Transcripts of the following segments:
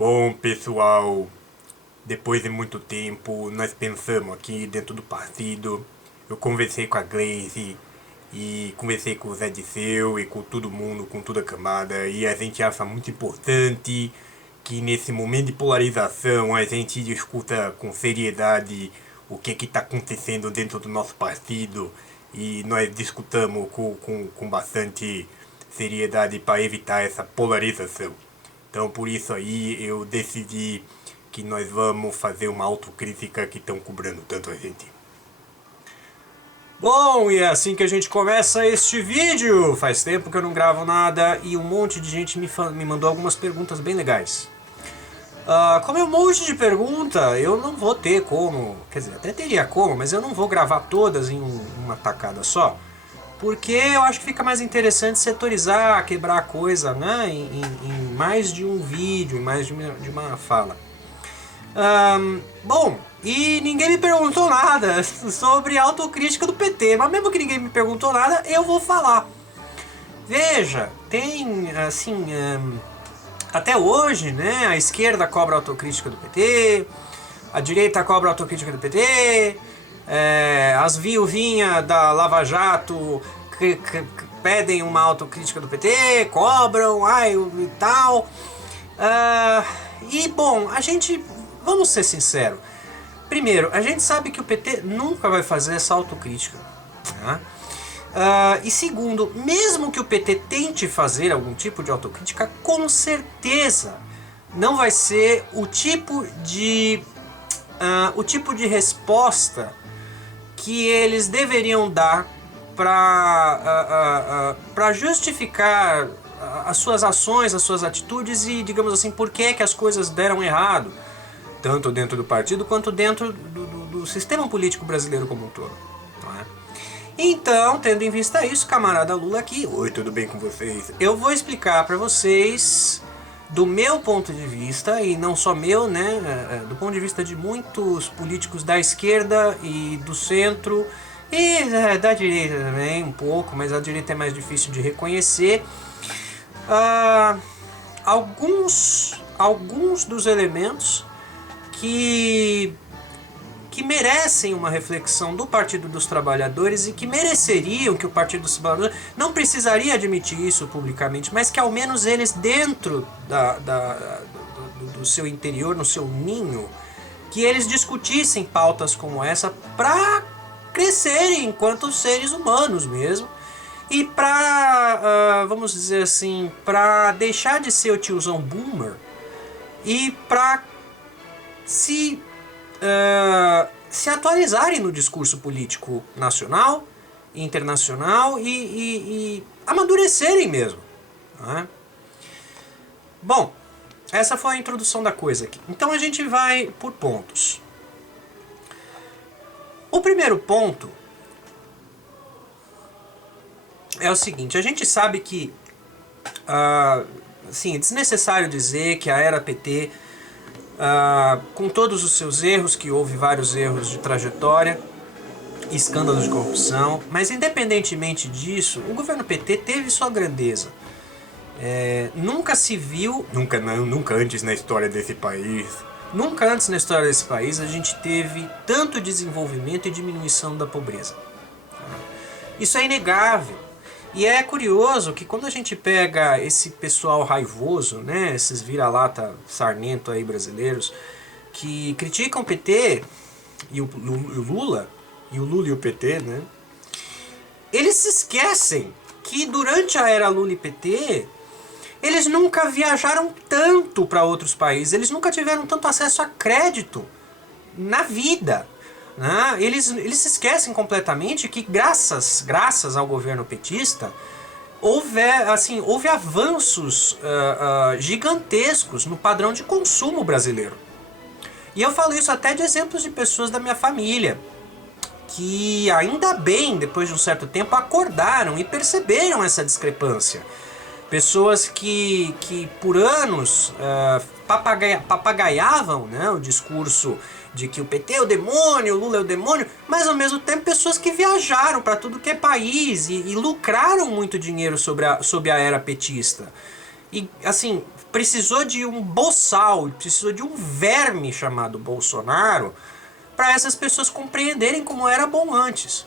Bom, pessoal, depois de muito tempo, nós pensamos aqui dentro do partido. Eu conversei com a Glaze e conversei com o Zé Disseu e com todo mundo, com toda a camada. E a gente acha muito importante que nesse momento de polarização a gente discuta com seriedade o que está acontecendo dentro do nosso partido. E nós discutamos com bastante seriedade para evitar essa polarização. Então por isso aí eu decidi que nós vamos fazer uma autocrítica que estão cobrando tanto a gente. Bom, e é assim que a gente começa este vídeo. Faz tempo que eu não gravo nada e um monte de gente me mandou algumas perguntas bem legais. Como é um monte de pergunta, eu não vou ter como, quer dizer, até teria como, mas eu não vou gravar todas em uma tacada só, porque eu acho que fica mais interessante setorizar, quebrar a coisa, né, em mais de um vídeo, em mais de uma fala. Bom, e ninguém me perguntou nada sobre a autocrítica do PT, mas mesmo que ninguém me perguntou nada, eu vou falar. Veja, tem, assim, até hoje, né, a esquerda cobra a autocrítica do PT, a direita cobra a autocrítica do PT, as viuvinhas da Lava Jato que pedem uma autocrítica do PT, cobram, e tal. E bom, a gente, vamos ser sinceros, primeiro, a gente sabe que o PT nunca vai fazer essa autocrítica, né? E segundo, mesmo que o PT tente fazer algum tipo de autocrítica, com certeza não vai ser o tipo de resposta que eles deveriam dar para justificar as suas ações, as suas atitudes e, digamos assim, por que as coisas deram errado, tanto dentro do partido quanto dentro do sistema político brasileiro como um todo. Não é? Então, tendo em vista isso, camarada Lula aqui, oi, tudo bem com vocês? Eu vou explicar para vocês, do meu ponto de vista, e não só meu, né, do ponto de vista de muitos políticos da esquerda e do centro, e da direita também, um pouco, mas a direita é mais difícil de reconhecer, alguns dos elementos que merecem uma reflexão do Partido dos Trabalhadores e que mereceriam que o Partido dos Trabalhadores não precisaria admitir isso publicamente, mas que ao menos eles dentro do seu interior, no seu ninho, que eles discutissem pautas como essa para crescerem enquanto seres humanos mesmo e para, vamos dizer assim, para deixar de ser o tiozão boomer e para se atualizarem no discurso político nacional, internacional e amadurecerem mesmo. Né? Bom, essa foi a introdução da coisa aqui. Então a gente vai por pontos. O primeiro ponto é o seguinte: a gente sabe que assim, é desnecessário dizer que a era PT, com todos os seus erros, que houve vários erros de trajetória, escândalos de corrupção, mas independentemente disso, o governo PT teve sua grandeza. Nunca se viu, Nunca antes na história desse país. Nunca antes na história desse país a gente teve tanto desenvolvimento e diminuição da pobreza. Isso é inegável. E é curioso que quando a gente pega esse pessoal raivoso, né, esses vira-lata sarnento aí brasileiros, que criticam o PT e o Lula, e o PT, né, eles se esquecem que durante a era Lula e PT, eles nunca viajaram tanto para outros países, eles nunca tiveram tanto acesso a crédito na vida. Né? Eles se esquecem completamente que graças ao governo petista houve avanços gigantescos no padrão de consumo brasileiro. E eu falo isso até de exemplos de pessoas da minha família que ainda bem, depois de um certo tempo, acordaram e perceberam essa discrepância. Pessoas que por anos papagaiavam, né, o discurso de que o PT é o demônio, o Lula é o demônio, mas ao mesmo tempo pessoas que viajaram para tudo que é país e lucraram muito dinheiro sob a era petista. E assim, precisou de um boçal, precisou de um verme chamado Bolsonaro para essas pessoas compreenderem como era bom antes.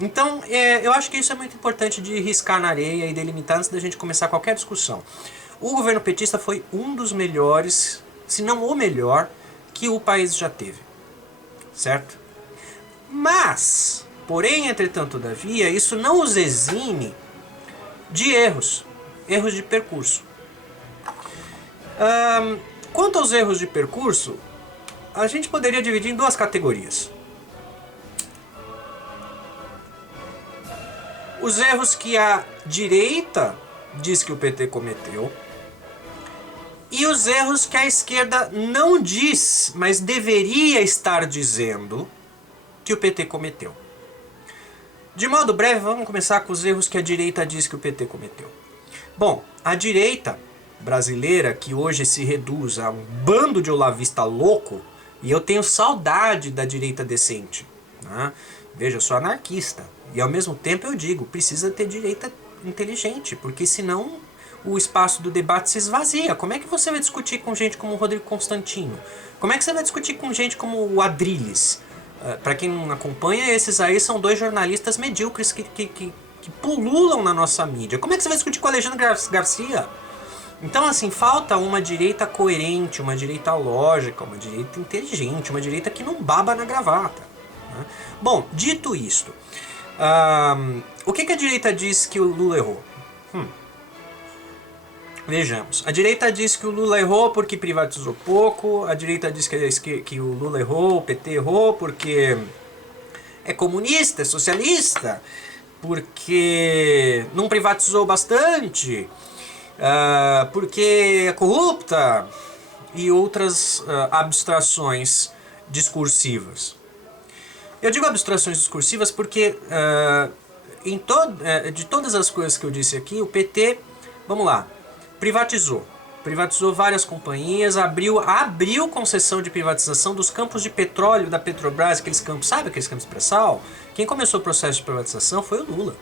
Então, eu acho que isso é muito importante de riscar na areia e delimitar antes da gente começar qualquer discussão. O governo petista foi um dos melhores, se não o melhor, que o país já teve. Certo? Mas, porém, entretanto, todavia, isso não os exime de erros de percurso. Quanto aos erros de percurso, a gente poderia dividir em duas categorias. Os erros que a direita diz que o PT cometeu e os erros que a esquerda não diz, mas deveria estar dizendo que o PT cometeu. De modo breve, vamos começar com os erros que a direita diz que o PT cometeu. Bom, a direita brasileira, que hoje se reduz a um bando de olavista louco, e eu tenho saudade da direita decente, né? Veja, eu sou anarquista, e ao mesmo tempo eu digo, precisa ter direita inteligente, porque senão o espaço do debate se esvazia. Como é que você vai discutir com gente como o Rodrigo Constantino? Como é que você vai discutir com gente como o Adrilles? Para quem não acompanha, esses aí são dois jornalistas medíocres que pululam na nossa mídia. Como é que você vai discutir com o Alexandre Garcia? Então, assim, falta uma direita coerente, uma direita lógica, uma direita inteligente, uma direita que não baba na gravata, né? Bom, dito isto, o que a direita diz que o Lula errou? Vejamos. A direita diz que o Lula errou porque privatizou pouco, a direita diz que o Lula errou, o PT errou porque é comunista, é socialista, porque não privatizou bastante, porque é corrupta e outras abstrações discursivas. Eu digo abstrações discursivas porque de todas as coisas que eu disse aqui, o PT, vamos lá, privatizou várias companhias, abriu concessão de privatização dos campos de petróleo da Petrobras, aqueles campos, sabe aqueles campos pré-sal? Quem começou o processo de privatização foi o Lula,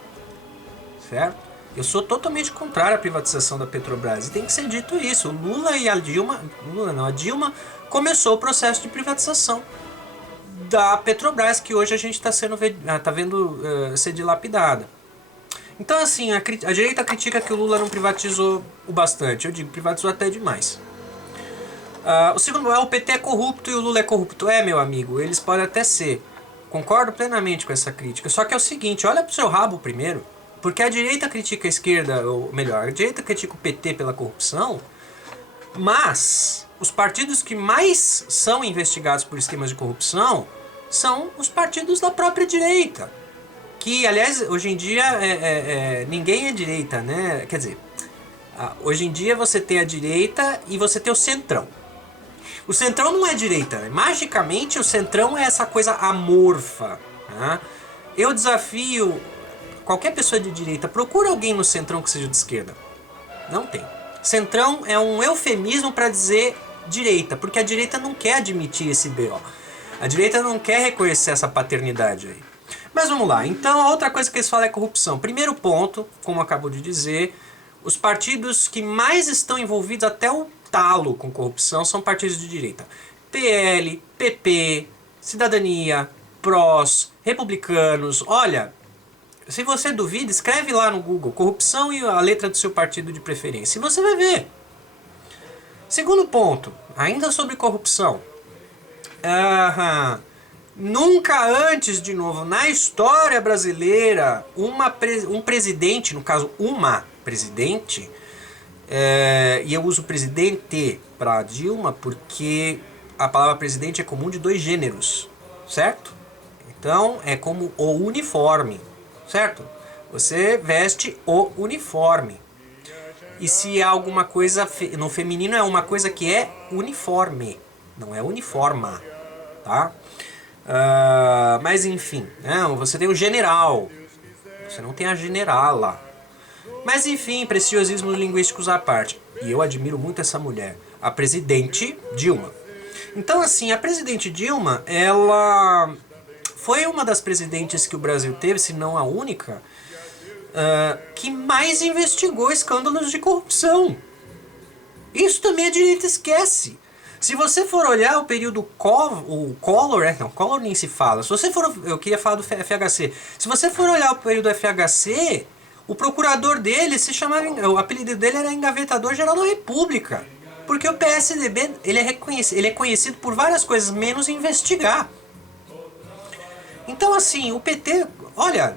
certo? Eu sou totalmente contrário à privatização da Petrobras, e tem que ser dito isso. O Lula e a Dilma, a Dilma começou o processo de privatização da Petrobras, que hoje a gente está vendo ser dilapidada. Então, assim, a direita critica que o Lula não privatizou o bastante. Eu digo, privatizou até demais. O segundo é: o PT é corrupto e o Lula é corrupto. Meu amigo, eles podem até ser. Concordo plenamente com essa crítica. Só que é o seguinte, olha pro seu rabo primeiro. Porque a direita critica a esquerda, ou melhor, a direita critica o PT pela corrupção, mas os partidos que mais são investigados por esquemas de corrupção são os partidos da própria direita. Que, aliás, hoje em dia ninguém é direita, né? Quer dizer, hoje em dia você tem a direita e você tem o centrão. O centrão não é direita, né? Magicamente o centrão é essa coisa amorfa, né? Eu desafio qualquer pessoa de direita, procura alguém no centrão que seja de esquerda. Não tem. Centrão é um eufemismo para dizer direita, porque a direita não quer admitir esse BO. A direita não quer reconhecer essa paternidade aí. Mas vamos lá, então a outra coisa que eles falam é corrupção. Primeiro ponto, como acabou de dizer, os partidos que mais estão envolvidos até o talo com corrupção são partidos de direita. PL, PP, Cidadania, PROS, Republicanos. Olha, se você duvida, escreve lá no Google corrupção e a letra do seu partido de preferência e você vai ver. Segundo ponto, ainda sobre corrupção. Nunca antes, de novo, na história brasileira, um presidente, no caso uma presidente, e eu uso presidente para Dilma porque a palavra presidente é comum de dois gêneros, certo? Então é como o uniforme, certo? Você veste o uniforme. E se é alguma coisa no feminino, é uma coisa que é uniforme, não é uniforma, tá? Mas enfim, você tem o general, você não tem a generala. Mas enfim, preciosismos linguísticos à parte. E eu admiro muito essa mulher, a presidente Dilma. Então, assim, a presidente Dilma, ela foi uma das presidentes que o Brasil teve, se não a única, que mais investigou escândalos de corrupção. Isso também a direita esquece. Se você for olhar o período Collor, Collor nem se fala. Se você for, eu queria falar do FHC. Se você for olhar o período FHC, o procurador dele se chamava, o apelido dele era Engavetador Geral da República. Porque o PSDB, ele é conhecido por várias coisas, menos investigar. Então assim, o PT, olha,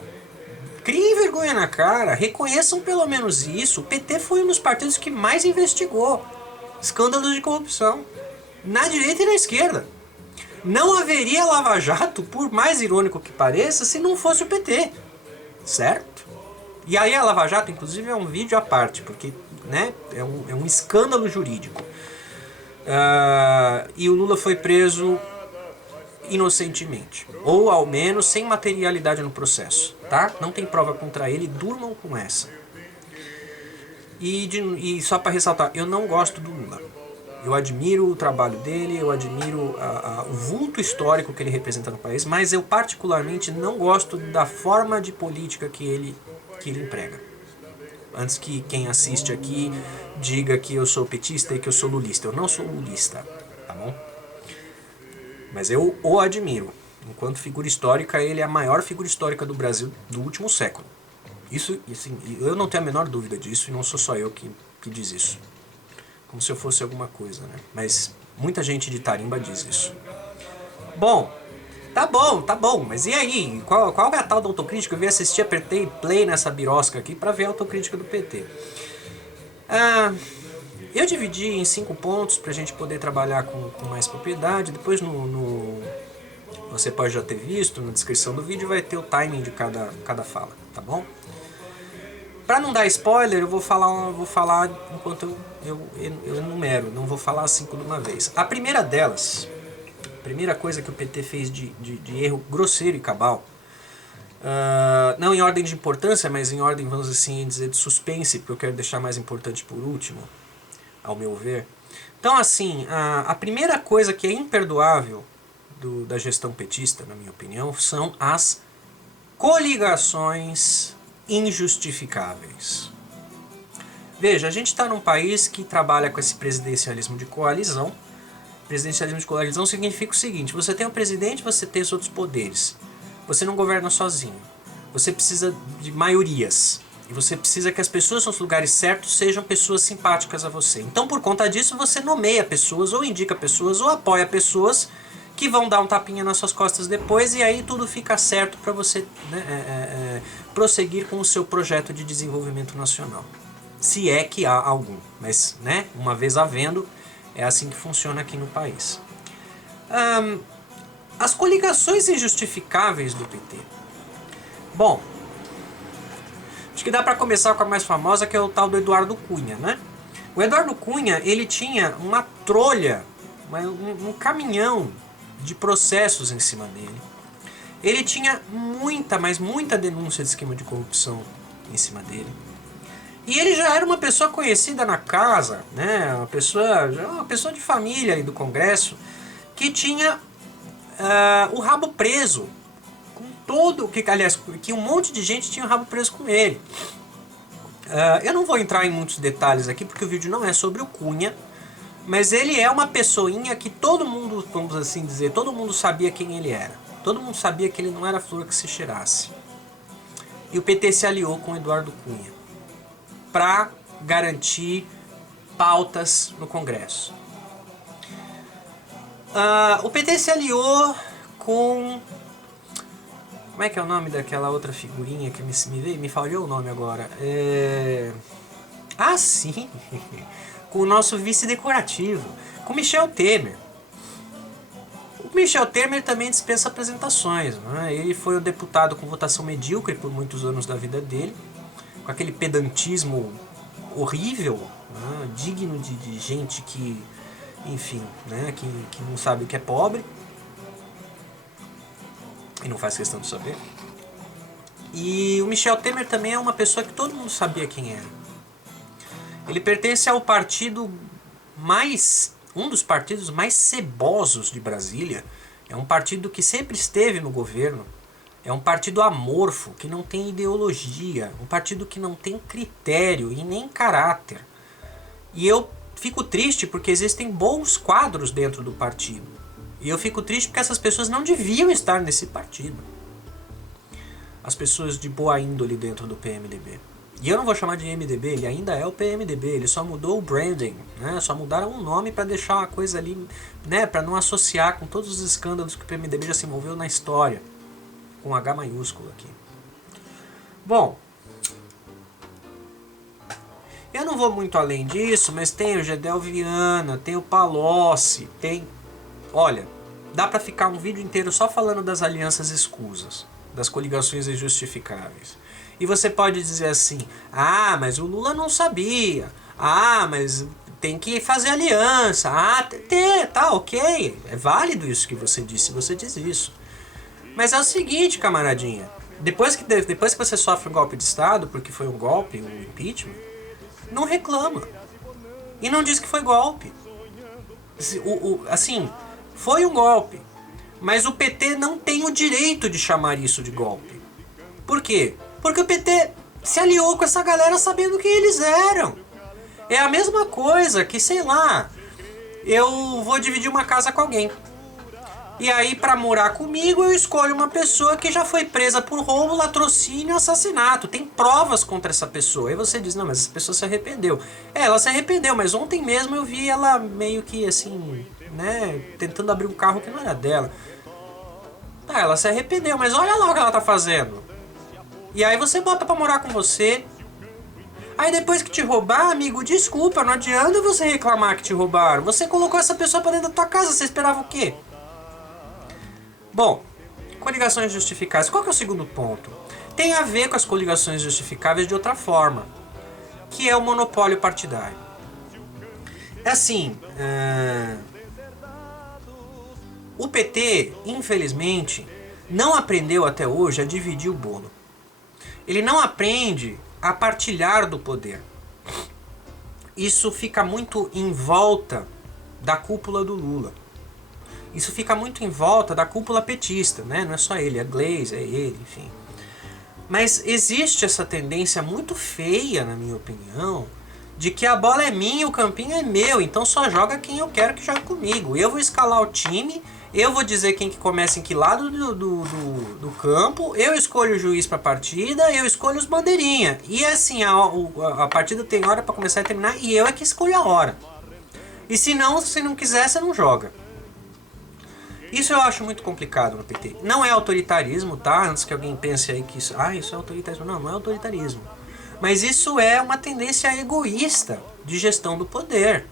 criem vergonha na cara, reconheçam pelo menos isso. O PT foi um dos partidos que mais investigou escândalos de corrupção, na direita e na esquerda. Não haveria Lava Jato, por mais irônico que pareça, se não fosse o PT, certo? E aí a Lava Jato, inclusive, é um vídeo à parte, porque, né, é um escândalo jurídico. E o Lula foi preso inocentemente, ou ao menos sem materialidade no processo, tá? Não tem prova contra ele, durmam com essa. E só para ressaltar, eu não gosto do Lula. Eu admiro o trabalho dele, eu admiro o vulto histórico que ele representa no país, mas eu particularmente não gosto da forma de política que ele emprega. Antes que quem assiste aqui diga que eu sou petista e que eu sou lulista. Eu não sou lulista, tá bom? Mas eu o admiro. Enquanto figura histórica, ele é a maior figura histórica do Brasil do último século. Isso, assim, eu não tenho a menor dúvida disso, e não sou só eu que diz isso. Como se eu fosse alguma coisa, né? Mas muita gente de tarimba diz isso. Bom, tá bom, mas e aí? Qual é a tal da autocrítica? Eu vim assistir, apertei play nessa birosca aqui pra ver a autocrítica do PT. Eu dividi em 5 pontos pra gente poder trabalhar com mais propriedade. Depois você pode já ter visto, na descrição do vídeo vai ter o timing de cada fala, tá bom? Pra não dar spoiler, eu vou falar enquanto eu enumero, não vou falar as 5 de uma vez. A primeira delas, a primeira coisa que o PT fez de erro grosseiro e cabal, não em ordem de importância, mas em ordem, vamos assim dizer, de suspense, porque eu quero deixar mais importante por último, ao meu ver. Então assim, a primeira coisa que é imperdoável da gestão petista, na minha opinião, são as coligações injustificáveis. Veja, a gente está num país que trabalha com esse presidencialismo de coalizão. Presidencialismo de coalizão significa o seguinte: você tem o presidente, você tem os outros poderes. Você não governa sozinho. Você precisa de maiorias. E você precisa que as pessoas nos lugares certos sejam pessoas simpáticas a você. Então, por conta disso, você nomeia pessoas, ou indica pessoas, ou apoia pessoas que vão dar um tapinha nas suas costas depois, e aí tudo fica certo para você, né, prosseguir com o seu projeto de desenvolvimento nacional. Se é que há algum, mas, né, uma vez havendo, é assim que funciona aqui no país. As coligações injustificáveis do PT. Bom, acho que dá para começar com a mais famosa, que é o tal do Eduardo Cunha, né? O Eduardo Cunha, ele tinha uma trolha, um caminhão de processos em cima dele. Ele tinha muita denúncia de esquema de corrupção em cima dele. E ele já era uma pessoa conhecida na casa, né? Uma pessoa de família ali do Congresso, que tinha o rabo preso com que um monte de gente tinha o rabo preso com ele. Eu não vou entrar em muitos detalhes aqui, porque o vídeo não é sobre o Cunha, mas ele é uma pessoinha que todo mundo, vamos assim dizer, todo mundo sabia quem ele era. Todo mundo sabia que ele não era flor que se cheirasse. E o PT se aliou com o Eduardo Cunha para garantir pautas no Congresso. O PT se aliou com... Como é que é o nome daquela outra figurinha que me falhou o nome agora? Sim! Com o nosso vice decorativo, com Michel Temer. O Michel Temer também dispensa apresentações, né? Ele foi um deputado com votação medíocre por muitos anos da vida dele, com aquele pedantismo horrível, né? Digno de gente que, enfim, né? que não sabe o que é pobre e não faz questão de saber. E o Michel Temer também é uma pessoa que todo mundo sabia quem era. Ele pertence ao partido um dos partidos mais cebosos de Brasília. É um partido que sempre esteve no governo. É um partido amorfo, que não tem ideologia. Um partido que não tem critério e nem caráter. E eu fico triste porque existem bons quadros dentro do partido. E eu fico triste porque essas pessoas não deviam estar nesse partido. As pessoas de boa índole dentro do PMDB. E eu não vou chamar de MDB, ele ainda é o PMDB, ele só mudou o branding, né? Só mudaram o nome para deixar uma coisa ali, né? Para não associar com todos os escândalos que o PMDB já se envolveu na história. Com H maiúsculo aqui. Bom, eu não vou muito além disso, mas tem o Gedel Viana, tem o Palocci, tem... Olha, dá para ficar um vídeo inteiro só falando das alianças escusas, das coligações injustificáveis. E você pode dizer assim, ah, mas o Lula não sabia, ah, mas tem que fazer aliança, ah, tá, ok, é válido isso que você diz isso. Mas é o seguinte, camaradinha, depois que você sofre um golpe de Estado, porque foi um golpe, um impeachment, não reclama. E não diz que foi golpe. Assim, foi um golpe, mas o PT não tem o direito de chamar isso de golpe. Por quê? Porque o PT se aliou com essa galera sabendo quem eles eram. É a mesma coisa que, sei lá, eu vou dividir uma casa com alguém. E aí, pra morar comigo, eu escolho uma pessoa que já foi presa por roubo, latrocínio e assassinato. Tem provas contra essa pessoa. Aí você diz, não, mas essa pessoa se arrependeu. É, ela se arrependeu, mas ontem mesmo eu vi ela meio que assim, né, tentando abrir um carro que não era dela. Tá, ela se arrependeu, mas olha lá o que ela tá fazendo. E aí você bota pra morar com você. Aí depois que te roubar, amigo, desculpa, não adianta você reclamar que te roubaram. Você colocou essa pessoa pra dentro da tua casa, você esperava o quê? Bom, coligações justificáveis. Qual que é o segundo ponto? Tem a ver com as coligações justificáveis de outra forma, que é o monopólio partidário. É assim, o PT, infelizmente, não aprendeu até hoje a dividir o bolo. Ele não aprende a partilhar do poder. Isso fica muito em volta da cúpula do Lula. Isso fica muito em volta da cúpula petista, né? Não é só ele, é Gleisi, é ele, enfim. Mas existe essa tendência muito feia, na minha opinião, de que a bola é minha, o campinho é meu, então só joga quem eu quero que jogue comigo. Eu vou escalar o time, eu vou dizer quem que começa em que lado do campo, eu escolho o juiz para a partida, eu escolho os bandeirinha. E assim, a partida tem hora para começar e terminar, e eu é que escolho a hora. E se não quiser, você não joga. Isso eu acho muito complicado no PT. Não é autoritarismo, tá? Antes que alguém pense aí que isso é autoritarismo. Não, não é autoritarismo. Mas isso é uma tendência egoísta de gestão do poder.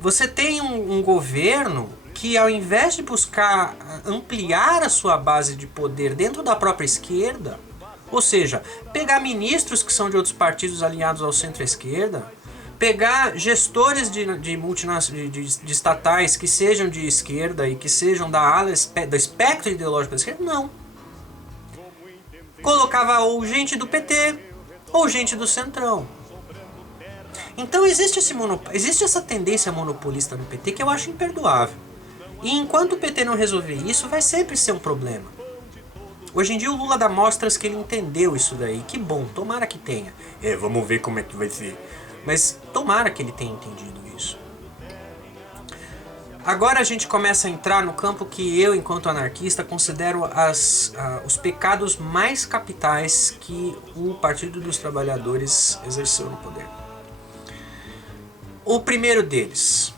Você tem um governo que, ao invés de buscar ampliar a sua base de poder dentro da própria esquerda, ou seja, pegar ministros que são de outros partidos alinhados ao centro-esquerda, pegar gestores de estatais que sejam de esquerda e que sejam da ala do espectro ideológico da esquerda, não. Colocava ou gente do PT ou gente do Centrão. Então existe essa tendência monopolista no PT que eu acho imperdoável. E enquanto o PT não resolver isso, vai sempre ser um problema. Hoje em dia o Lula dá mostras que ele entendeu isso daí. Que bom, tomara que tenha. Vamos ver como é que vai ser. Mas tomara que ele tenha entendido isso. Agora a gente começa a entrar no campo que eu, enquanto anarquista, considero os pecados mais capitais que o Partido dos Trabalhadores exerceu no poder. O primeiro deles,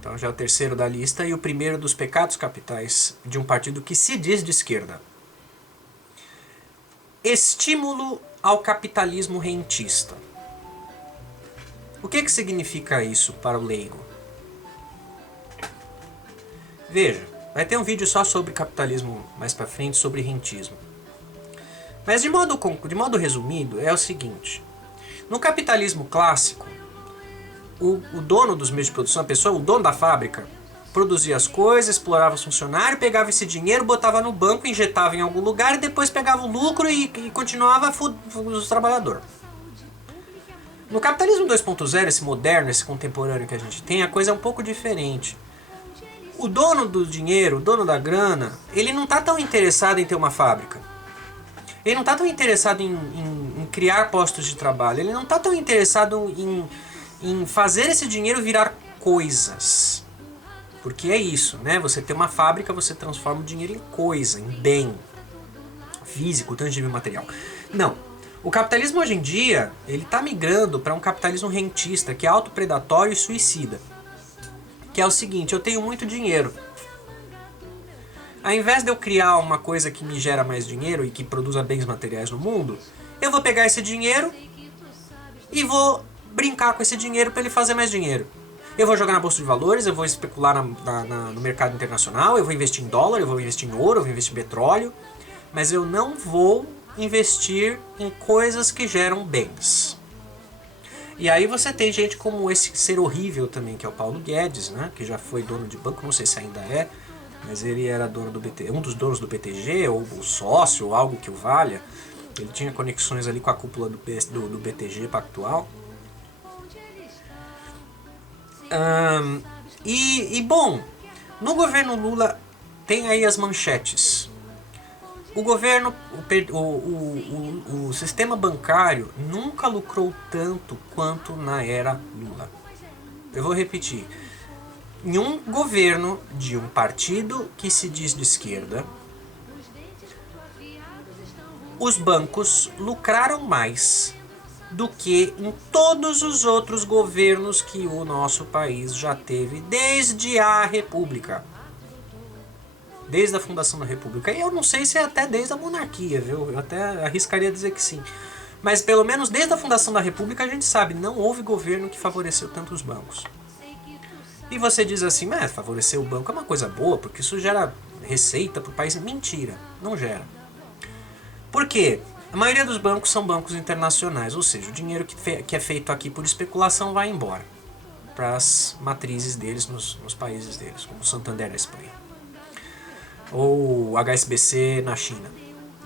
então já é o terceiro da lista, e o primeiro dos pecados capitais de um partido que se diz de esquerda. Estímulo ao capitalismo rentista. O que significa isso para o leigo? Veja, vai ter um vídeo só sobre capitalismo mais pra frente, sobre rentismo. Mas de modo resumido, é o seguinte. No capitalismo clássico, o dono dos meios de produção, o dono da fábrica, produzia as coisas, explorava os funcionários, pegava esse dinheiro, botava no banco, injetava em algum lugar e depois pegava o lucro e continuava os trabalhadores. No capitalismo 2.0, esse moderno, esse contemporâneo que a gente tem, a coisa é um pouco diferente. O dono do dinheiro, o dono da grana, ele não está tão interessado em ter uma fábrica. Ele não está tão interessado em criar postos de trabalho. Ele não está tão interessado em em fazer esse dinheiro virar coisas. Porque é isso, né? Você tem uma fábrica, você transforma o dinheiro em coisa, em bem físico, tangível, material. Não. O capitalismo hoje em dia, ele está migrando para um capitalismo rentista, que é autopredatório e suicida. Que é o seguinte, eu tenho muito dinheiro. Ao invés de eu criar uma coisa que me gera mais dinheiro e que produza bens materiais no mundo, eu vou pegar esse dinheiro e vou brincar com esse dinheiro para ele fazer mais dinheiro. Eu vou jogar na bolsa de valores, eu vou especular no mercado internacional, eu vou investir em dólar, eu vou investir em ouro, eu vou investir em petróleo, mas eu não vou investir em coisas que geram bens. E aí você tem gente como esse ser horrível também, que é o Paulo Guedes, né, que já foi dono de banco, não sei se ainda é, mas ele era dono do um dos donos do BTG, ou o sócio, ou algo que o valha. Ele tinha conexões ali com a cúpula do BTG Pactual. Bom, no governo Lula tem aí as manchetes. O governo, o sistema bancário nunca lucrou tanto quanto na era Lula. Eu vou repetir. Em um governo de um partido que se diz de esquerda, os bancos lucraram mais do que em todos os outros governos que o nosso país já teve desde a República. Desde a fundação da República. E eu não sei se é até desde a monarquia, viu? Eu até arriscaria dizer que sim. Mas pelo menos desde a fundação da República a gente sabe, não houve governo que favoreceu tanto os bancos. E você diz assim, mas favorecer o banco é uma coisa boa, porque isso gera receita para o país. Mentira, não gera. Por quê? A maioria dos bancos são bancos internacionais, ou seja, o dinheiro que é feito aqui por especulação vai embora para as matrizes deles nos países deles, como o Santander na Espanha, ou o HSBC na China,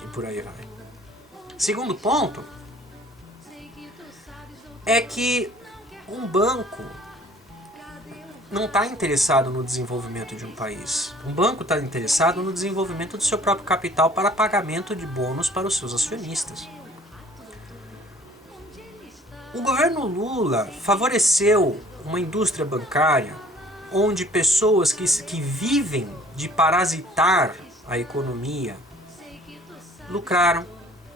e por aí vai. Segundo ponto é que um banco não está interessado no desenvolvimento de um país. Um banco está interessado no desenvolvimento do seu próprio capital para pagamento de bônus para os seus acionistas. O governo Lula favoreceu uma indústria bancária onde pessoas que vivem de parasitar a economia lucraram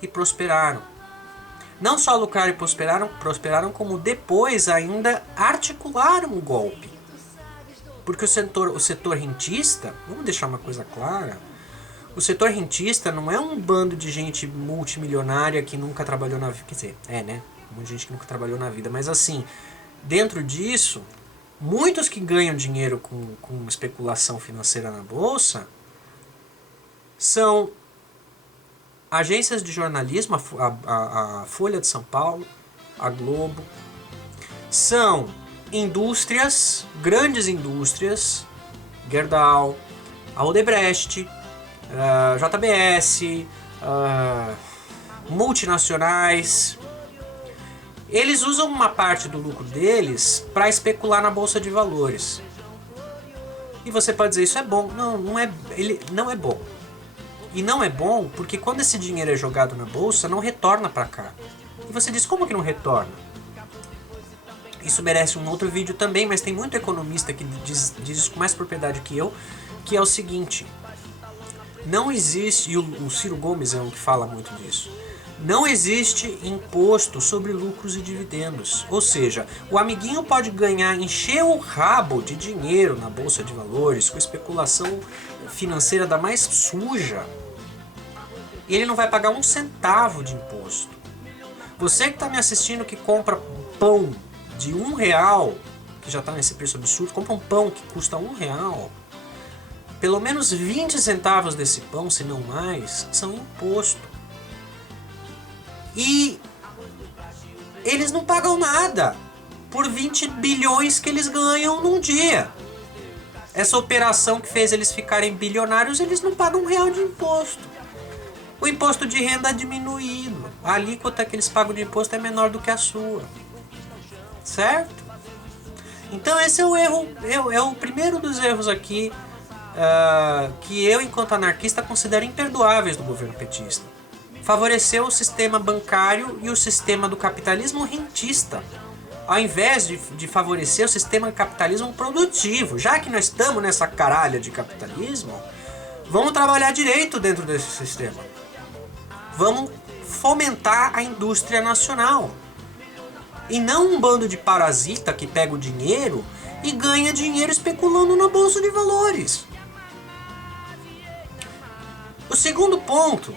e prosperaram. Não só lucraram e prosperaram, como depois ainda articularam o golpe. Porque o setor rentista, vamos deixar uma coisa clara, o setor rentista não é um bando de gente multimilionária que nunca trabalhou na vida. Quer dizer, né? Um monte de gente que nunca trabalhou na vida. Mas assim, dentro disso, muitos que ganham dinheiro com especulação financeira na bolsa são agências de jornalismo, a Folha de São Paulo, a Globo, são indústrias, grandes indústrias, Gerdau, a Odebrecht, JBS, multinacionais. Eles usam uma parte do lucro deles para especular na bolsa de valores. E você pode dizer, isso é bom. Ele não é bom. E não é bom porque quando esse dinheiro é jogado na bolsa, não retorna para cá. E você diz, como que não retorna? Isso merece um outro vídeo também, mas tem muito economista que diz isso com mais propriedade que eu, que é o seguinte: não existe, e o Ciro Gomes é um que fala muito disso, não existe imposto sobre lucros e dividendos. Ou seja, o amiguinho pode ganhar, encher o rabo de dinheiro na bolsa de valores, com especulação financeira da mais suja, e ele não vai pagar um centavo de imposto. Você que está me assistindo que compra pão de R$1, que já está nesse preço absurdo, compra um pão que custa R$1, pelo menos 20 centavos desse pão, se não mais, são imposto. E eles não pagam nada por 20 bilhões que eles ganham num dia. Essa operação que fez eles ficarem bilionários, eles não pagam R$1 de imposto. O imposto de renda é diminuído. A alíquota que eles pagam de imposto é menor do que a sua. Certo? Então esse é o erro, é o primeiro dos erros aqui que eu, enquanto anarquista, considero imperdoáveis do governo petista. Favoreceu o sistema bancário e o sistema do capitalismo rentista ao invés de favorecer o sistema de capitalismo produtivo. Já que nós estamos nessa caralha de capitalismo, vamos trabalhar direito dentro desse sistema. Vamos fomentar a indústria nacional. E não um bando de parasita que pega o dinheiro e ganha dinheiro especulando na bolsa de valores. O segundo ponto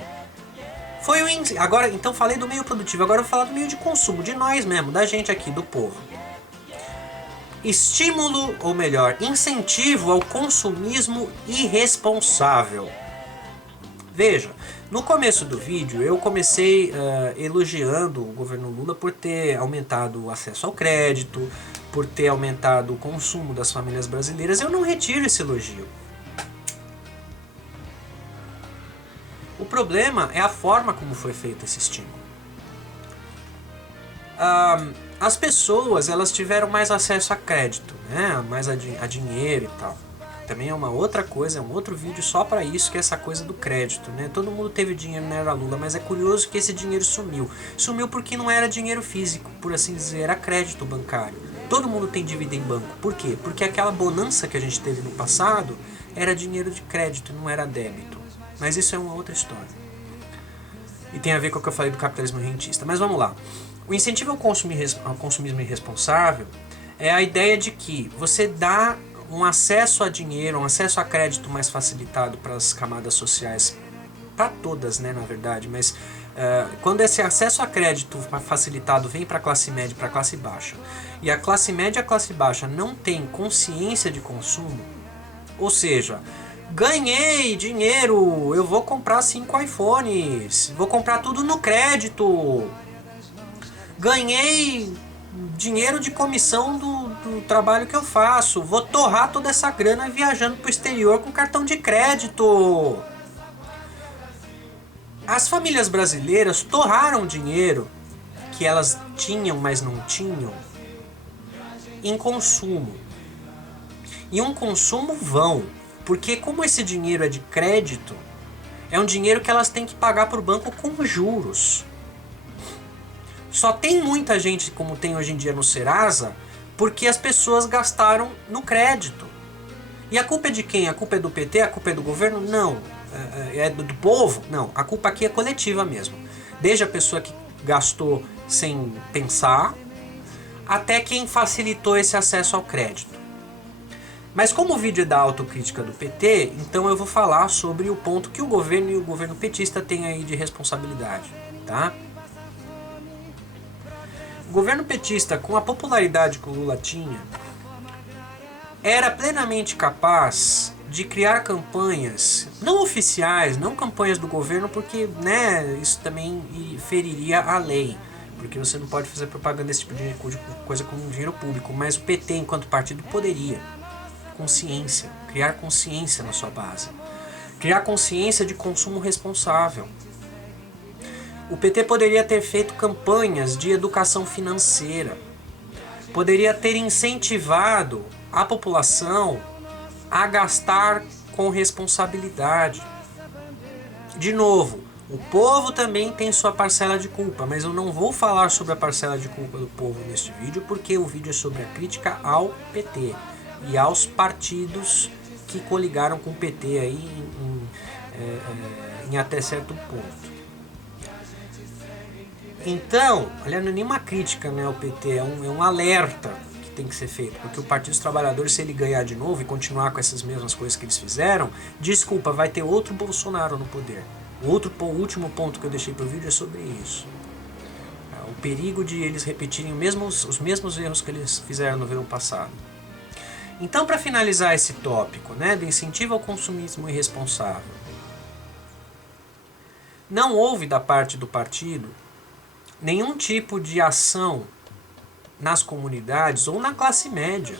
foi o índice. Agora, então falei do meio produtivo, agora eu vou falar do meio de consumo, de nós mesmo, da gente aqui, do povo. Estímulo, ou melhor, incentivo ao consumismo irresponsável. Veja, no começo do vídeo eu comecei elogiando o governo Lula por ter aumentado o acesso ao crédito, por ter aumentado o consumo das famílias brasileiras. Eu não retiro esse elogio. O problema é a forma como foi feito esse estímulo. As pessoas, elas tiveram mais acesso a crédito, né? Mais a dinheiro e tal. Também é uma outra coisa, é um outro vídeo só para isso, que é essa coisa do crédito, né? Todo mundo teve dinheiro na era Lula, mas é curioso que esse dinheiro sumiu. Sumiu porque não era dinheiro físico, por assim dizer, era crédito bancário. Todo mundo tem dívida em banco. Por quê? Porque aquela bonança que a gente teve no passado era dinheiro de crédito, não era débito. Mas isso é uma outra história. E tem a ver com o que eu falei do capitalismo rentista. Mas vamos lá. O incentivo ao consumismo irresponsável é a ideia de que você dá um acesso a dinheiro, um acesso a crédito mais facilitado para as camadas sociais, para todas, né, na verdade, mas quando esse acesso a crédito facilitado vem para a classe média e para a classe baixa, e a classe média e a classe baixa não tem consciência de consumo, ou seja, ganhei dinheiro, eu vou comprar 5 iPhones, vou comprar tudo no crédito, ganhei dinheiro de comissão do trabalho que eu faço, vou torrar toda essa grana viajando pro exterior com cartão de crédito. As famílias brasileiras torraram dinheiro que elas tinham, mas não tinham, em consumo. E um consumo vão, porque como esse dinheiro é de crédito, é um dinheiro que elas têm que pagar pro banco com juros. Só tem muita gente como tem hoje em dia no Serasa porque as pessoas gastaram no crédito. E a culpa é de quem? A culpa é do PT? A culpa é do governo? Não. É do povo? Não. A culpa aqui é coletiva mesmo. Desde a pessoa que gastou sem pensar até quem facilitou esse acesso ao crédito. Mas como o vídeo é da autocrítica do PT, então eu vou falar sobre o ponto que o governo e o governo petista têm aí de responsabilidade, tá? O governo petista, com a popularidade que o Lula tinha, era plenamente capaz de criar campanhas não oficiais, não campanhas do governo, porque, né, isso também feriria a lei, porque você não pode fazer propaganda desse tipo de coisa com dinheiro público, mas o PT, enquanto partido, poderia. Consciência, criar consciência na sua base, criar consciência de consumo responsável. O PT poderia ter feito campanhas de educação financeira, poderia ter incentivado a população a gastar com responsabilidade. De novo, o povo também tem sua parcela de culpa, mas eu não vou falar sobre a parcela de culpa do povo neste vídeo, porque o vídeo é sobre a crítica ao PT e aos partidos que coligaram com o PT aí em até certo ponto. Então, olha, não é nenhuma crítica, né, ao PT, é um alerta que tem que ser feito, porque o Partido dos Trabalhadores, se ele ganhar de novo e continuar com essas mesmas coisas que eles fizeram, desculpa, vai ter outro Bolsonaro no poder. O último ponto que eu deixei para o vídeo é sobre isso. O perigo de eles repetirem os mesmos erros que eles fizeram no verão passado. Então, para finalizar esse tópico, né, do incentivo ao consumismo irresponsável, não houve da parte do partido nenhum tipo de ação nas comunidades ou na classe média,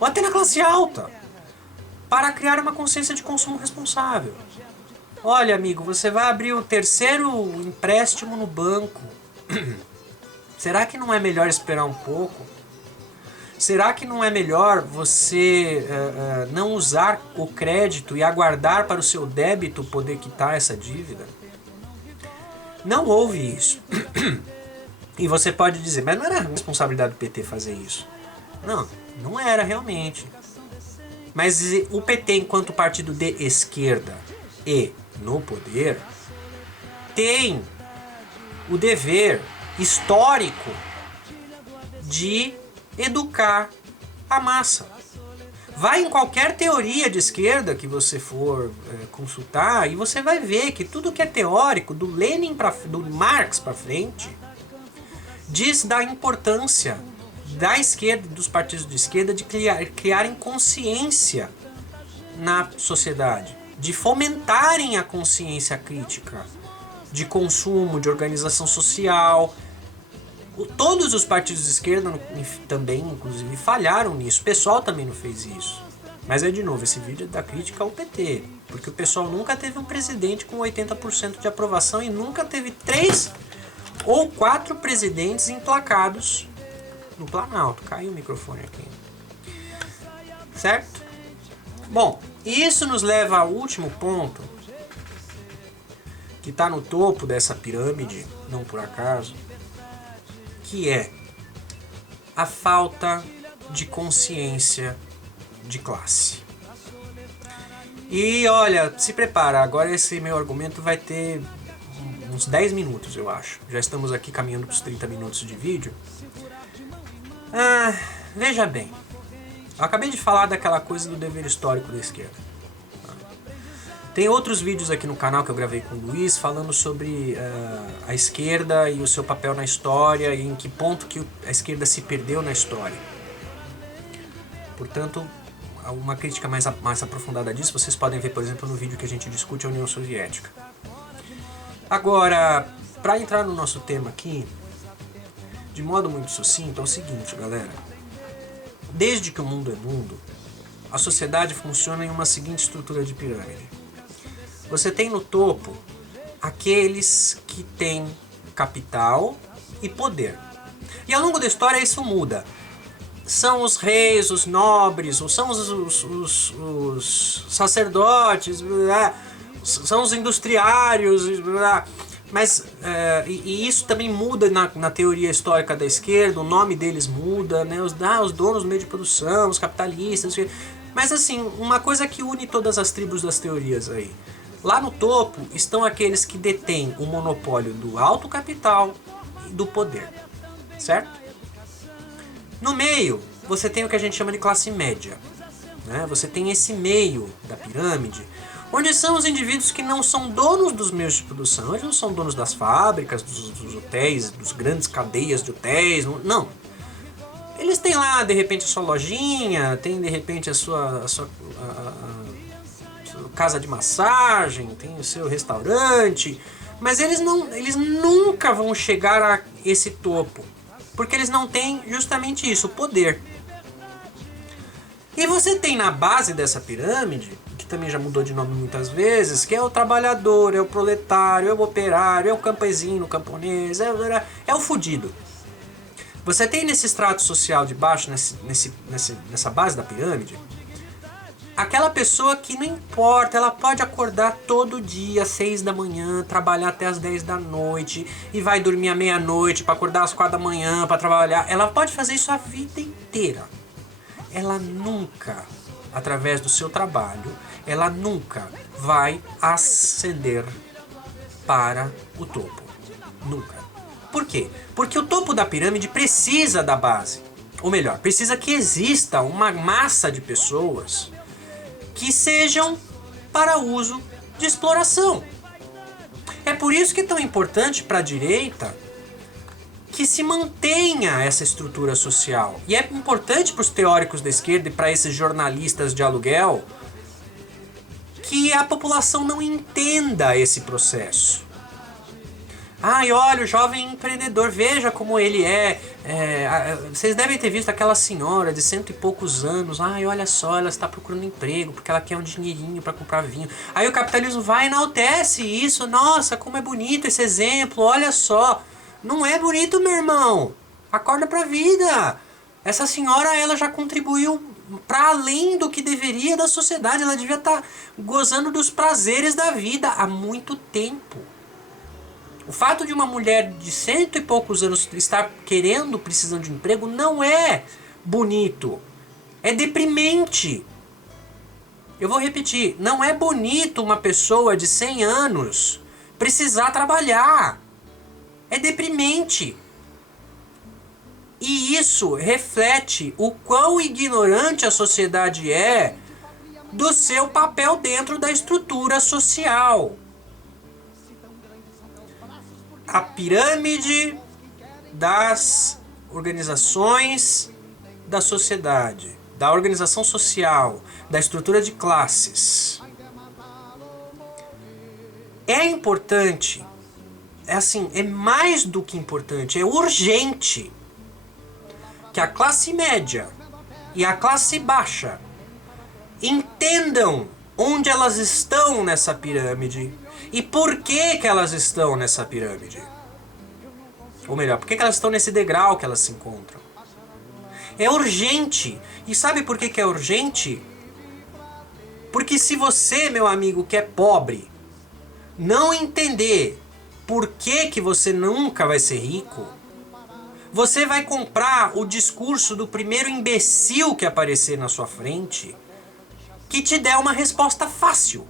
ou até na classe alta, para criar uma consciência de consumo responsável. Olha, amigo, você vai abrir o terceiro empréstimo no banco. Será que não é melhor esperar um pouco? Será que não é melhor você não usar o crédito e aguardar para o seu débito poder quitar essa dívida? Não houve isso. E você pode dizer, mas não era responsabilidade do PT fazer isso. Não, não era realmente. Mas o PT, enquanto partido de esquerda e no poder, tem o dever histórico de educar a massa. Vai em qualquer teoria de esquerda que você for consultar e você vai ver que tudo que é teórico, do Lenin do Marx para frente, diz da importância da esquerda e dos partidos de esquerda de criarem consciência na sociedade, de fomentarem a consciência crítica, de consumo, de organização social. Todos os partidos de esquerda também, inclusive, falharam nisso. O PSOL também não fez isso. Mas de novo, esse vídeo é da crítica ao PT. Porque o PSOL nunca teve um presidente com 80% de aprovação e nunca teve 3 ou 4 presidentes emplacados no Planalto. Caiu o microfone aqui. Certo? Bom, isso nos leva ao último ponto, que está no topo dessa pirâmide, não por acaso, que é a falta de consciência de classe. E olha, se prepara, agora esse meu argumento vai ter uns 10 minutos, eu acho. Já estamos aqui caminhando para os 30 minutos de vídeo. Veja bem, eu acabei de falar daquela coisa do dever histórico da esquerda. Tem outros vídeos aqui no canal que eu gravei com o Luiz falando sobre a esquerda e o seu papel na história e em que ponto que a esquerda se perdeu na história. Portanto, uma crítica mais aprofundada disso vocês podem ver, por exemplo, no vídeo que a gente discute a União Soviética. Agora, para entrar no nosso tema aqui, de modo muito sucinto, é o seguinte, galera. Desde que o mundo é mundo, a sociedade funciona em uma seguinte estrutura de pirâmide. Você tem no topo aqueles que têm capital e poder. E ao longo da história isso muda. São os reis, os nobres, ou são os sacerdotes, são os industriários, mas e isso também muda na teoria histórica da esquerda, o nome deles muda, né? Os donos do meio de produção, os capitalistas. Mas assim, uma coisa que une todas as tribos das teorias aí. Lá no topo estão aqueles que detêm o monopólio do alto capital e do poder, certo? No meio, você tem o que a gente chama de classe média, né? Você tem esse meio da pirâmide, onde são os indivíduos que não são donos dos meios de produção, eles não são donos das fábricas, dos hotéis, dos grandes cadeias de hotéis, não. Eles têm lá, de repente, a sua lojinha, tem, de repente, a sua casa de massagem, tem o seu restaurante, mas eles nunca vão chegar a esse topo, porque eles não têm justamente isso, o poder. E você tem na base dessa pirâmide, que também já mudou de nome muitas vezes, que é o trabalhador, é o proletário, é o operário, é o campesino, o camponês, é o fudido. Você tem nesse extrato social de baixo, nessa base da pirâmide, aquela pessoa que não importa, ela pode acordar todo dia às 6 da manhã, trabalhar até às 10 da noite e vai dormir à meia-noite para acordar às 4 da manhã para trabalhar. Ela pode fazer isso a vida inteira. Ela nunca, através do seu trabalho, ela nunca vai ascender para o topo. Nunca. Por quê? Porque o topo da pirâmide precisa da base. Ou melhor, precisa que exista uma massa de pessoas que sejam para uso de exploração. É por isso que é tão importante para a direita que se mantenha essa estrutura social. E é importante para os teóricos da esquerda e para esses jornalistas de aluguel que a população não entenda esse processo. Ai, olha, o jovem empreendedor, veja como ele é. Vocês devem ter visto aquela senhora de 100 e poucos anos. Ai, olha só, ela está procurando emprego porque ela quer um dinheirinho para comprar vinho. Aí o capitalismo vai e enaltece isso. Nossa, como é bonito esse exemplo, olha só. Não é bonito, meu irmão. Acorda pra vida. Essa senhora, ela já contribuiu para além do que deveria da sociedade. Ela devia estar gozando dos prazeres da vida há muito tempo. O fato de uma mulher de 100 e poucos anos estar precisando de emprego, não é bonito. É deprimente. Eu vou repetir, não é bonito uma pessoa de 100 anos precisar trabalhar. É deprimente. E isso reflete o quão ignorante a sociedade é do seu papel dentro da estrutura social. A pirâmide das organizações da sociedade, da organização social, da estrutura de classes. É importante, é mais do que importante, é urgente que a classe média e a classe baixa entendam onde elas estão nessa pirâmide e por que elas estão nessa pirâmide. Ou melhor, por que elas estão nesse degrau que elas se encontram. É urgente. E sabe por que é urgente? Porque se você, meu amigo, que é pobre, não entender por que você nunca vai ser rico, você vai comprar o discurso do primeiro imbecil que aparecer na sua frente, que te der uma resposta fácil.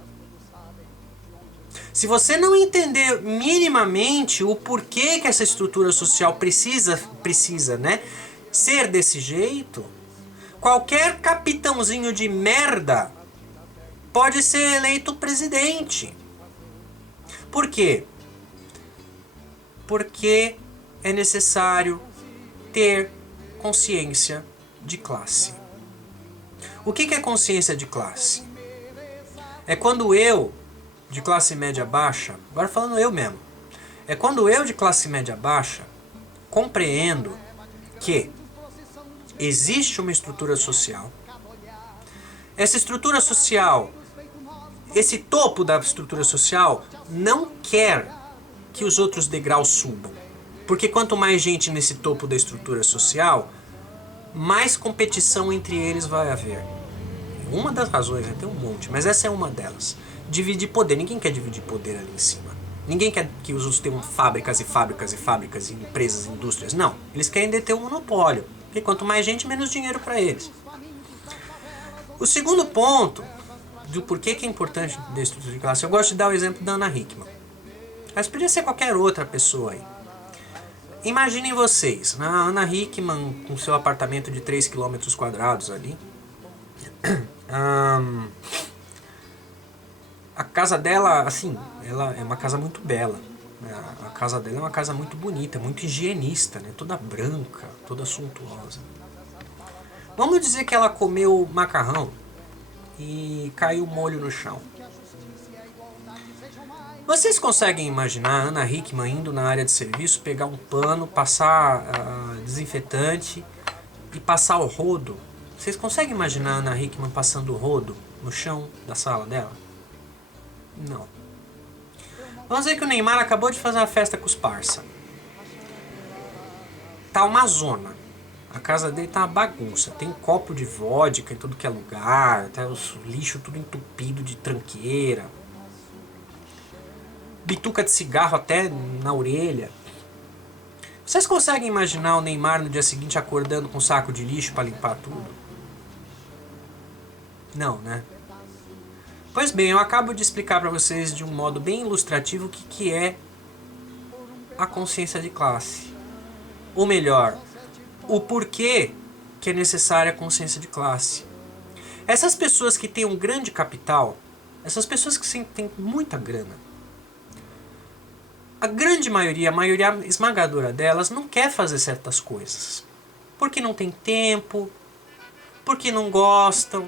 Se você não entender minimamente o porquê que essa estrutura social precisa, ser desse jeito, qualquer capitãozinho de merda pode ser eleito presidente. Por quê? Porque é necessário ter consciência de classe. O que é consciência de classe? É quando eu, de classe média baixa, agora falando eu mesmo, é quando eu, de classe média baixa, compreendo que existe uma estrutura social. Essa estrutura social, esse topo da estrutura social, não quer que os outros degraus subam. Porque quanto mais gente nesse topo da estrutura social, mais competição entre eles vai haver. Uma das razões, tem um monte, mas essa é uma delas. Dividir poder. Ninguém quer dividir poder ali em cima. Ninguém quer que os outros tenham fábricas e fábricas e fábricas, e empresas e indústrias. Não. Eles querem deter um monopólio. Porque quanto mais gente, menos dinheiro para eles. O segundo ponto do porquê que é importante da estrutura de classe, eu gosto de dar o exemplo da Ana Hickman. Mas podia ser qualquer outra pessoa aí. Imaginem vocês, a Ana Hickman com seu apartamento de 3 km² ali. A casa dela, ela é uma casa muito bela. A casa dela é uma casa muito bonita, muito higienista, né? Toda branca, toda suntuosa. Vamos dizer que ela comeu macarrão e caiu molho no chão. Vocês conseguem imaginar a Ana Hickman indo na área de serviço, pegar um pano, passar desinfetante e passar o rodo? Vocês conseguem imaginar a Ana Hickman passando o rodo no chão da sala dela? Não. Vamos dizer que o Neymar acabou de fazer uma festa com os parça. Tá uma zona. A casa dele tá uma bagunça. Tem copo de vodka em tudo que é lugar. Tá os lixo tudo entupido de tranqueira. Bituca de cigarro até na orelha. Vocês conseguem imaginar o Neymar no dia seguinte acordando com um saco de lixo para limpar tudo? Não, né? Pois bem, eu acabo de explicar para vocês de um modo bem ilustrativo o que é a consciência de classe. Ou melhor, o porquê que é necessária a consciência de classe. Essas pessoas que têm um grande capital, essas pessoas que têm muita grana, a grande maioria, a maioria esmagadora delas não quer fazer certas coisas. Porque não tem tempo, porque não gostam,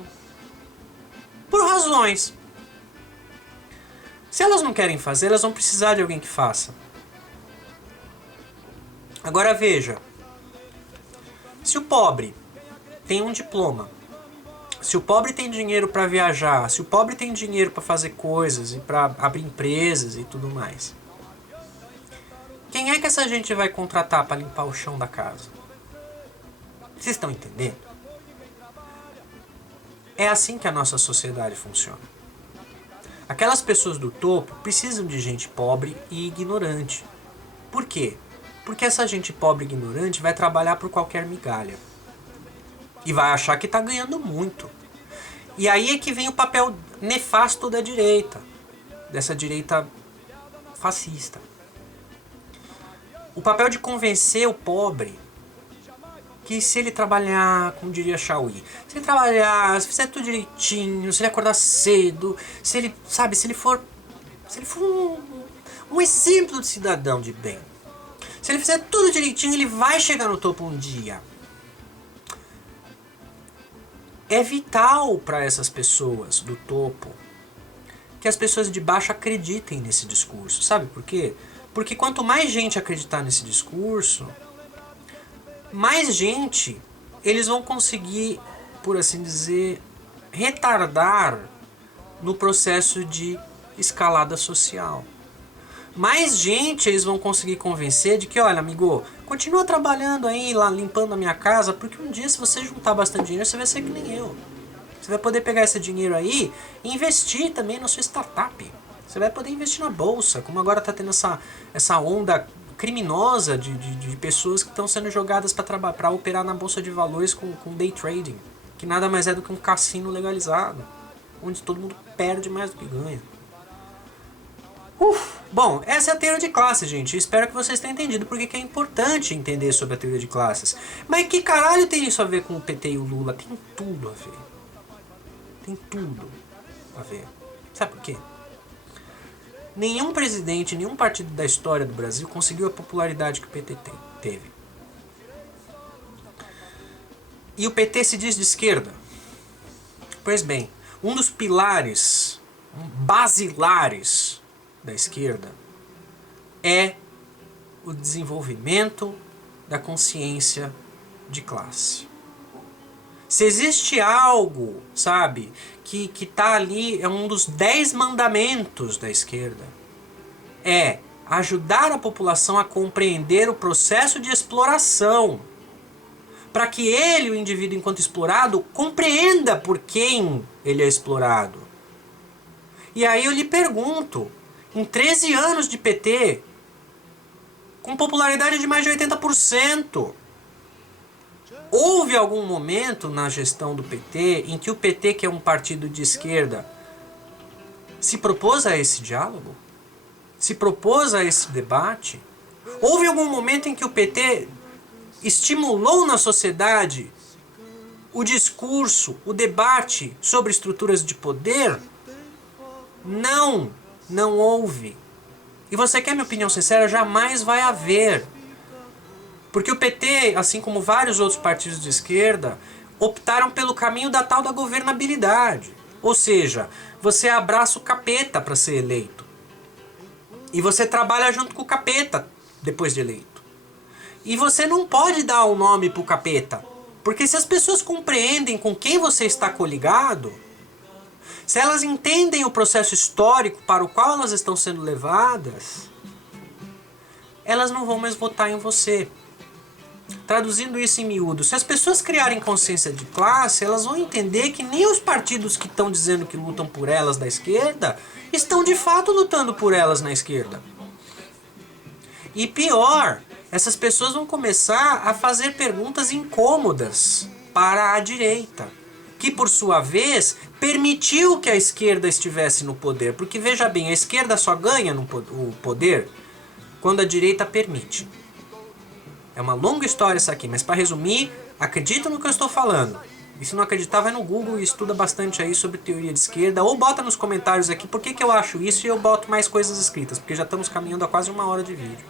por razões. Se elas não querem fazer, elas vão precisar de alguém que faça. Agora veja, se o pobre tem um diploma, se o pobre tem dinheiro para viajar, se o pobre tem dinheiro para fazer coisas e para abrir empresas e tudo mais, quem é que essa gente vai contratar para limpar o chão da casa? Vocês estão entendendo? É assim que a nossa sociedade funciona. Aquelas pessoas do topo precisam de gente pobre e ignorante. Por quê? Porque essa gente pobre e ignorante vai trabalhar por qualquer migalha. E vai achar que está ganhando muito. E aí é que vem o papel nefasto da direita. Dessa direita fascista. O papel de convencer o pobre que se ele trabalhar, como diria Chauí, se ele trabalhar, se fizer tudo direitinho, se ele acordar cedo, se ele, sabe, se ele for um exemplo de cidadão de bem, se ele fizer tudo direitinho, ele vai chegar no topo um dia. É vital para essas pessoas do topo que as pessoas de baixo acreditem nesse discurso. Sabe por quê? Porque quanto mais gente acreditar nesse discurso, mais gente eles vão conseguir, por assim dizer, retardar no processo de escalada social. Mais gente eles vão conseguir convencer de que, olha, amigo, continua trabalhando aí, lá limpando a minha casa, porque um dia se você juntar bastante dinheiro, você vai ser que nem eu. Você vai poder pegar esse dinheiro aí e investir também na sua startup. Você vai poder investir na bolsa, como agora está tendo essa onda criminosa de pessoas que estão sendo jogadas para operar na bolsa de valores com day trading, que nada mais é do que um cassino legalizado, onde todo mundo perde mais do que ganha. Bom, essa é a teoria de classes, gente. Espero que vocês tenham entendido porque que é importante entender sobre a teoria de classes. Mas que caralho tem isso a ver com o PT e o Lula? Tem tudo a ver. Tem tudo a ver. Sabe por quê? Nenhum presidente, nenhum partido da história do Brasil conseguiu a popularidade que o PT teve. E o PT se diz de esquerda. Pois bem, um dos pilares basilares da esquerda é o desenvolvimento da consciência de classe. Se existe algo, sabe, que tá ali, é um dos 10 mandamentos da esquerda, é ajudar a população a compreender o processo de exploração, para que ele, o indivíduo enquanto explorado, compreenda por quem ele é explorado. E aí eu lhe pergunto, em 13 anos de PT, com popularidade de mais de 80%, houve algum momento na gestão do PT em que o PT, que é um partido de esquerda, se propôs a esse diálogo? Se propôs a esse debate? Houve algum momento em que o PT estimulou na sociedade o discurso, o debate sobre estruturas de poder? Não, não houve. E você quer minha opinião sincera? Jamais vai haver. Porque o PT, assim como vários outros partidos de esquerda, optaram pelo caminho da tal da governabilidade. Ou seja, você abraça o capeta para ser eleito. E você trabalha junto com o capeta depois de eleito. E você não pode dar um nome pro capeta. Porque se as pessoas compreendem com quem você está coligado, se elas entendem o processo histórico para o qual elas estão sendo levadas, elas não vão mais votar em você. Traduzindo isso em miúdo, se as pessoas criarem consciência de classe, elas vão entender que nem os partidos que estão dizendo que lutam por elas da esquerda estão de fato lutando por elas na esquerda. E pior, essas pessoas vão começar a fazer perguntas incômodas para a direita, que por sua vez permitiu que a esquerda estivesse no poder. Porque veja bem, a esquerda só ganha o poder quando a direita permite. É uma longa história essa aqui, mas para resumir, acredita no que eu estou falando. E se não acreditar, vai no Google e estuda bastante aí sobre teoria de esquerda, ou bota nos comentários aqui por que eu acho isso e eu boto mais coisas escritas, porque já estamos caminhando a quase 1 hora de vídeo.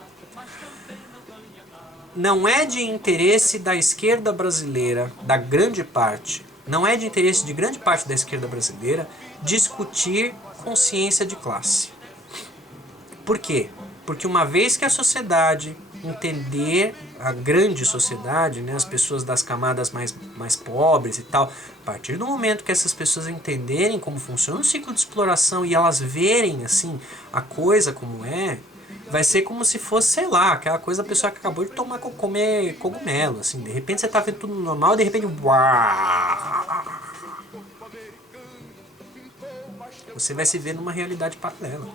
Não é de interesse da esquerda brasileira, da grande parte, não é de interesse de grande parte da esquerda brasileira discutir consciência de classe. Por quê? Porque uma vez que a sociedade entender, a grande sociedade, né, as pessoas das camadas mais pobres e tal, a partir do momento que essas pessoas entenderem como funciona o ciclo de exploração e elas verem assim a coisa como é, vai ser como se fosse, sei lá, aquela coisa da pessoa que acabou de comer cogumelo, assim, de repente você tá vendo tudo normal e de repente você vai se ver numa realidade paralela.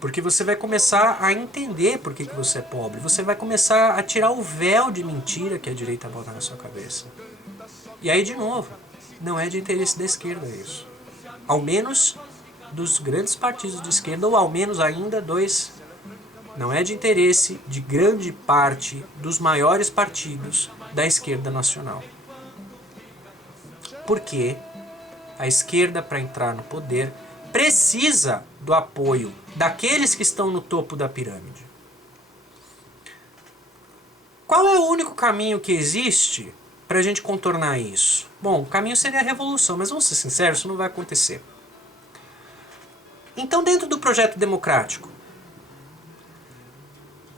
Porque você vai começar a entender por que você é pobre. Você vai começar a tirar o véu de mentira que a direita bota na sua cabeça. E aí, de novo, não é de interesse da esquerda isso. Ao menos dos grandes partidos de esquerda, ou ao menos ainda dois. Não é de interesse de grande parte dos maiores partidos da esquerda nacional. Porque a esquerda, para entrar no poder, precisa do apoio daqueles que estão no topo da pirâmide. Qual é o único caminho que existe para a gente contornar isso? Bom, o caminho seria a revolução, mas vamos ser sinceros, isso não vai acontecer. Então, dentro do projeto democrático,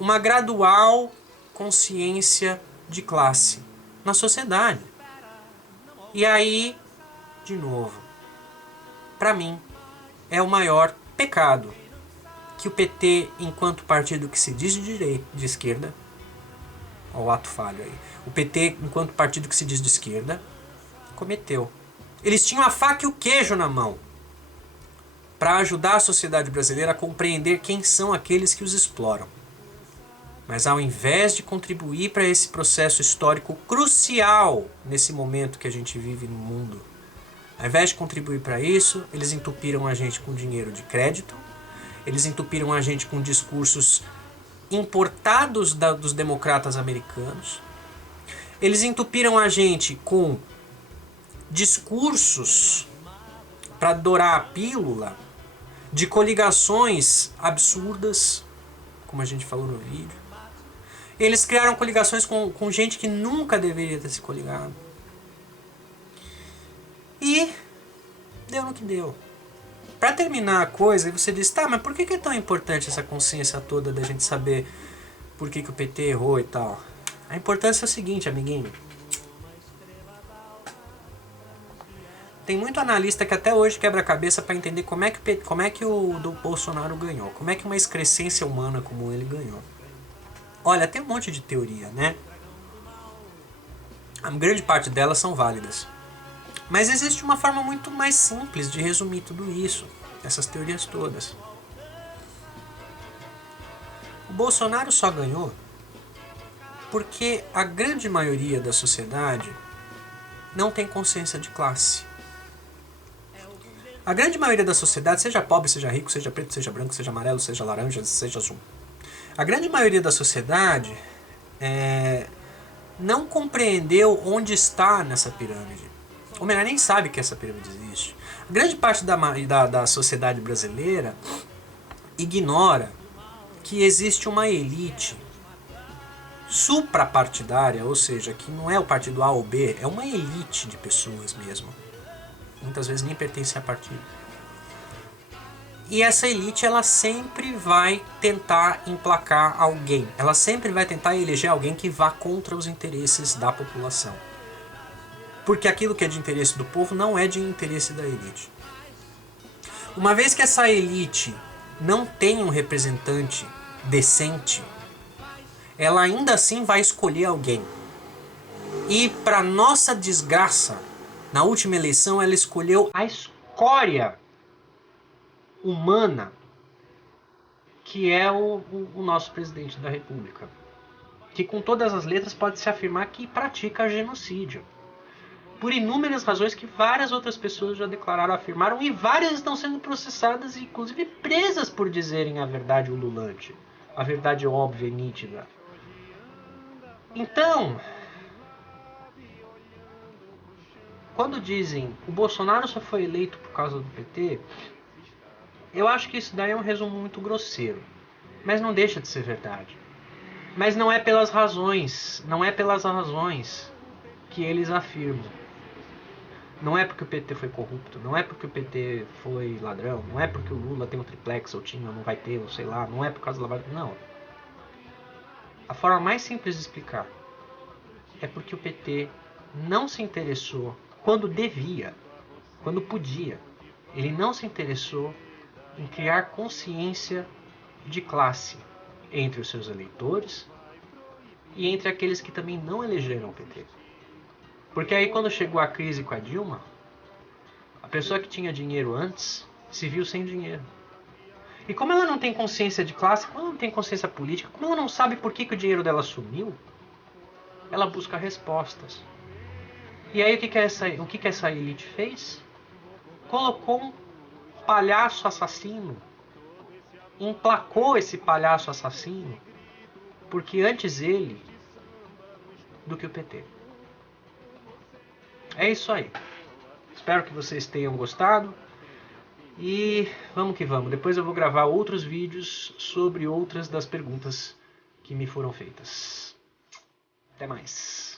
uma gradual consciência de classe na sociedade. E aí, de novo, para mim, é o maior pecado que o PT, enquanto partido que se diz de direita, de esquerda, olha o ato falho aí, o PT, enquanto partido que se diz de esquerda, cometeu. Eles tinham a faca e o queijo na mão para ajudar a sociedade brasileira a compreender quem são aqueles que os exploram. Mas ao invés de contribuir para esse processo histórico crucial nesse momento que a gente vive no mundo, ao invés de contribuir para isso, eles entupiram a gente com dinheiro de crédito, eles entupiram a gente com discursos importados dos democratas americanos, eles entupiram a gente com discursos para dourar a pílula de coligações absurdas, como a gente falou no vídeo. Eles criaram coligações com gente que nunca deveria ter se coligado. E deu no que deu. Para terminar a coisa, você diz, tá, mas por que é tão importante essa consciência toda da gente saber por que o PT errou e tal? A importância é a seguinte, amiguinho. Tem muito analista que até hoje quebra a cabeça para entender como é que o do Bolsonaro ganhou. Como é que uma excrescência humana como ele ganhou. Olha, tem um monte de teoria, né? A grande parte delas são válidas. Mas existe uma forma muito mais simples de resumir tudo isso, essas teorias todas. O Bolsonaro só ganhou porque a grande maioria da sociedade não tem consciência de classe. A grande maioria da sociedade, seja pobre, seja rico, seja preto, seja branco, seja amarelo, seja laranja, seja azul. A grande maioria da sociedade não compreendeu onde está nessa pirâmide. Ou melhor, nem sabe que essa pirâmide existe. A grande parte da sociedade brasileira ignora que existe uma elite suprapartidária, ou seja, que não é o partido A ou B, é uma elite de pessoas mesmo. Muitas vezes nem pertence a partido. E essa elite, ela sempre vai tentar emplacar alguém. Ela sempre vai tentar eleger alguém que vá contra os interesses da população. Porque aquilo que é de interesse do povo não é de interesse da elite. Uma vez que essa elite não tem um representante decente, ela ainda assim vai escolher alguém. E para nossa desgraça, na última eleição ela escolheu a escória humana, que é o nosso presidente da República. Que com todas as letras pode se afirmar que pratica genocídio. Por inúmeras razões que várias outras pessoas já declararam, afirmaram, e várias estão sendo processadas e inclusive presas por dizerem a verdade ululante, a verdade óbvia e nítida. Então, quando dizem o Bolsonaro só foi eleito por causa do PT, eu acho que isso daí é um resumo muito grosseiro, mas não deixa de ser verdade. Mas não é pelas razões que eles afirmam. Não é porque o PT foi corrupto, não é porque o PT foi ladrão, não é porque o Lula tem um triplex ou tinha, ou não vai ter, ou sei lá, não é por causa da lavagem, não. A forma mais simples de explicar é porque o PT não se interessou quando devia, quando podia. Ele não se interessou em criar consciência de classe entre os seus eleitores e entre aqueles que também não elegeram o PT. Porque aí quando chegou a crise com a Dilma, a pessoa que tinha dinheiro antes se viu sem dinheiro. E como ela não tem consciência de classe, como ela não tem consciência política, como ela não sabe por que o dinheiro dela sumiu, ela busca respostas. E aí o que essa elite fez? Colocou um palhaço assassino, emplacou esse palhaço assassino, porque antes ele do que o PT. É isso aí. Espero que vocês tenham gostado. E vamos que vamos. Depois eu vou gravar outros vídeos sobre outras das perguntas que me foram feitas. Até mais.